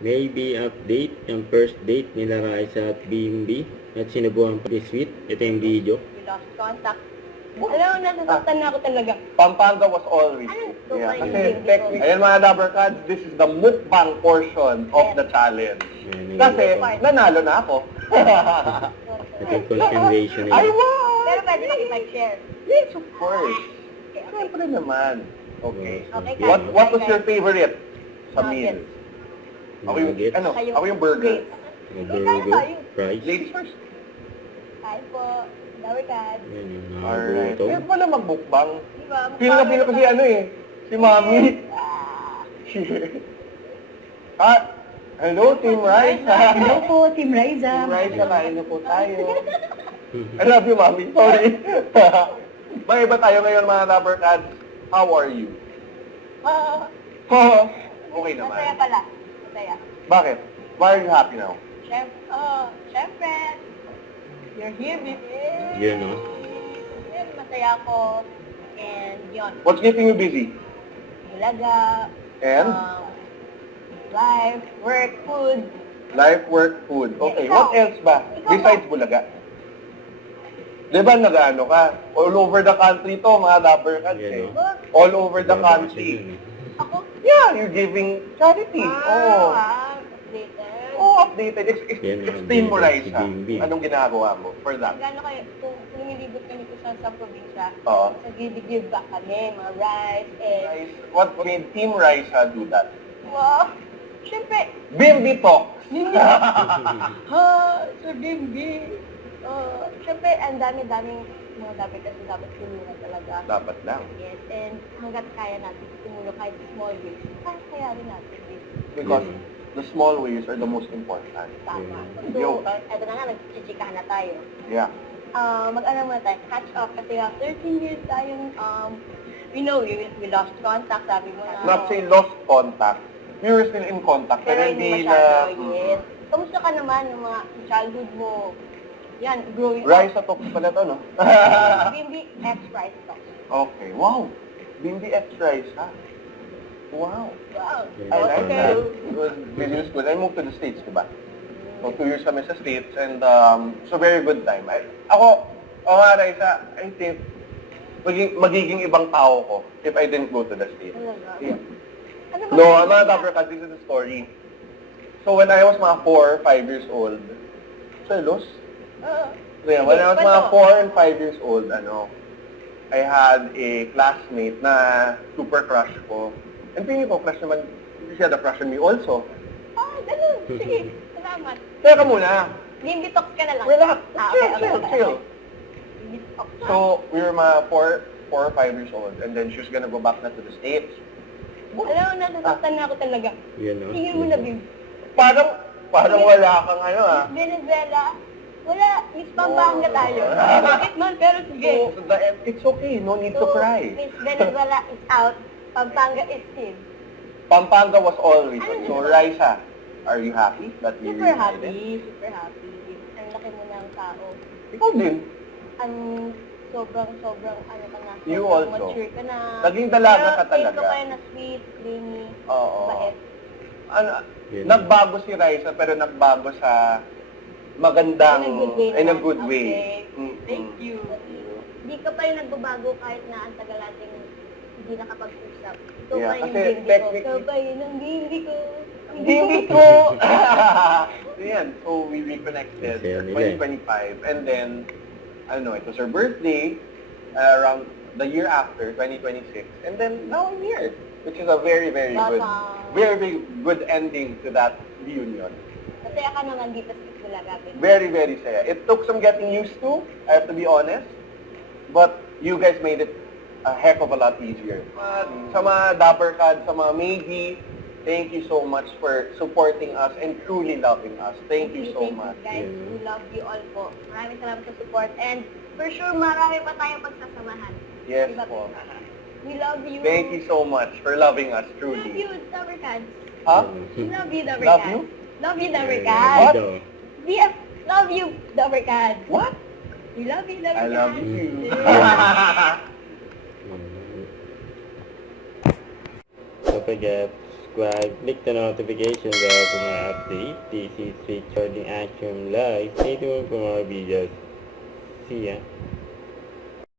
Maybe update yung first date nila Raisa at BMB at sinubukan pa this week. Ito yung video. We lost contact. Alam mo, nasasaktan na ako talaga. Pampanga was always Ano? yeah, Super kasi yung technically, ayan mga Dabbercads, this is the mukbang portion of the challenge. Ayan, Kasi, yung- nanalo na ako. ito yung continuation Ay, nila. wow! Pero pwede makipag-share. Yes, of course. Siyempre naman. Okay. Okay, What was your favorite sa Nuggets. meal? Ako yung, Nuggets. ano, Saka yung ako yung burger. grapes. Yung Kaya burger, tayo. fries. Ladies first. Hi po. Dawarkad. Ayan yung mga Alright. buto. Kaya pala magbukbang. Diba? Feel ko si ano eh. Si Mami. Ah. Ah, hello, Team Rice. Hello po, Team Riza. Team Rice, kain na po tayo. I love you, Mami. Sorry. May iba tayo ngayon, mga Dabbercads. How are you? Ah. Okay naman. Masaya pala. Masaya. Bakit? Why are you happy now? Siyempre, you're here with me. Yun, no? Yun, masaya ako. And yun, What's keeping you busy? bulaga, And? life, work, food. Life, work, food. Okay, Ikaw. what else ba? Ikaw Besides Bulaga? Di ba nag-ano ka? All over the country to, mga Dabbercads Yan, eh. no? All over the Grabe kasi country. yun, eh. Ako? Yeah, you're giving charity. Oo. Updated. Oh, updated. Yan, Explain mo, updated si Raisa. Bimbi. Anong ginagawa mo for that? Gano'n kayo, kung lumilibot kami ko sa probinsya, Oo. nag-give back kami, mga rice, and, Rice. What made Team Raisa do that? wow, syempre, Bimbi Talks. Sir Bimbi, syempre, ang dami-daming mga dapat kasi dapat tulungan talaga. Dapat lang. Yes, and hanggat kaya natin tumulong kahit small ways, kaya rin natin din. Because the small ways are the most important. Tama. Yo. So, eto na nga, nagchichikahan na tayo. Yeah. Mag-ano muna tayo, catch up kasi 13 years tayong, we know we lost contact, sabi mo na. Not say lost contact. We were still in contact, Pero hindi masyado, yes. Kamusta ka naman ng mga childhood mo? Yan, growing Raisa Talks pala to, no? Bimbi ex-Rice Talks. Okay, wow. Bimbi X Raisa. Wow. Wow. I like Okay. that. It was business school. I moved to the States, diba? So, 2 years kami sa States and so very good time. Ako, Raisa, I think magiging ibang tao ko if I didn't go to the States. Talaga? Yeah. Ano ba? No, mga Dabbercads, this is the story. So, when I was mga 4 or 5 years old, selos? Yeah, when I was mga 4 and 5 years old, I had a classmate na super crush ko. And feeling ko, crush naman, she had a crush on me also. Ganun. Sige. Salamat. Teka muna. Bimbi Talks ka na lang. Relax. Okay. Chill. Bimbi Talks. So, we were mga 4 or 5 years old, and then she was gonna go back na to the States. Alam mo, nasasaktan na ako talaga. Yan, no? Tingin mo na, Bimbi. Parang wala kang Venezuela, wala, Miss Pampanga tayo. Bakit man, pero sige. So, it's okay, no need to cry. Miss Venezuela is out, Pampanga is in. Pampanga was always. So, Raisa, are you happy that we Super reunited? happy, super happy. Ang laki mo ng tao. Ikaw din. Ang sobrang, ano ka na. You sobrang also. mature ka na. Naging dalaga ka Pero feel talaga. ko kayo na sweet, creamy, Oo. bait. Yan. Nagbago si Raisa, pero nagbago sa magandang, in a good way. Okay. Thank you. Hindi ka pa yung nagbabago kahit na ang tagal natin hindi nakapag-usap. Ikaw Yeah, pa yung kasi bimbi ko. technically- Ikaw pa yun ang bimbi ko. Hindi ko! So, yan. So, we reconnected Masaya for nila eh. 2025. And then, it was her birthday around the year after, 2026. And then, now I'm here. Which is a very, very good, Welcome. very, very good ending to that reunion. Masaya ka naman dito sa Bulaga. Very, very saya. It took some getting used to, I have to be honest. But you guys made it a heck of a lot easier. Sa mga Dabbercads, sa mga Maybe, thank you so much for supporting us and truly loving us. Thank you so much. Guys, we love you all po. Maraming salamat sa support. And for sure, marami pa tayong pagsasamahan. Yes Diba, po. We love you. Thank you so much for loving us, Love truly. you, Dabbercads. Huh? Love you, Dabbercads. Love you? Love you, What? Dabbercads. BF, love you, Dabbercads. What? We love you, I Dabbercads. love you. Don't forget subscribe, click the notification bell for more updates. This is Street Charging Action Live. Stay tuned for more videos. See ya.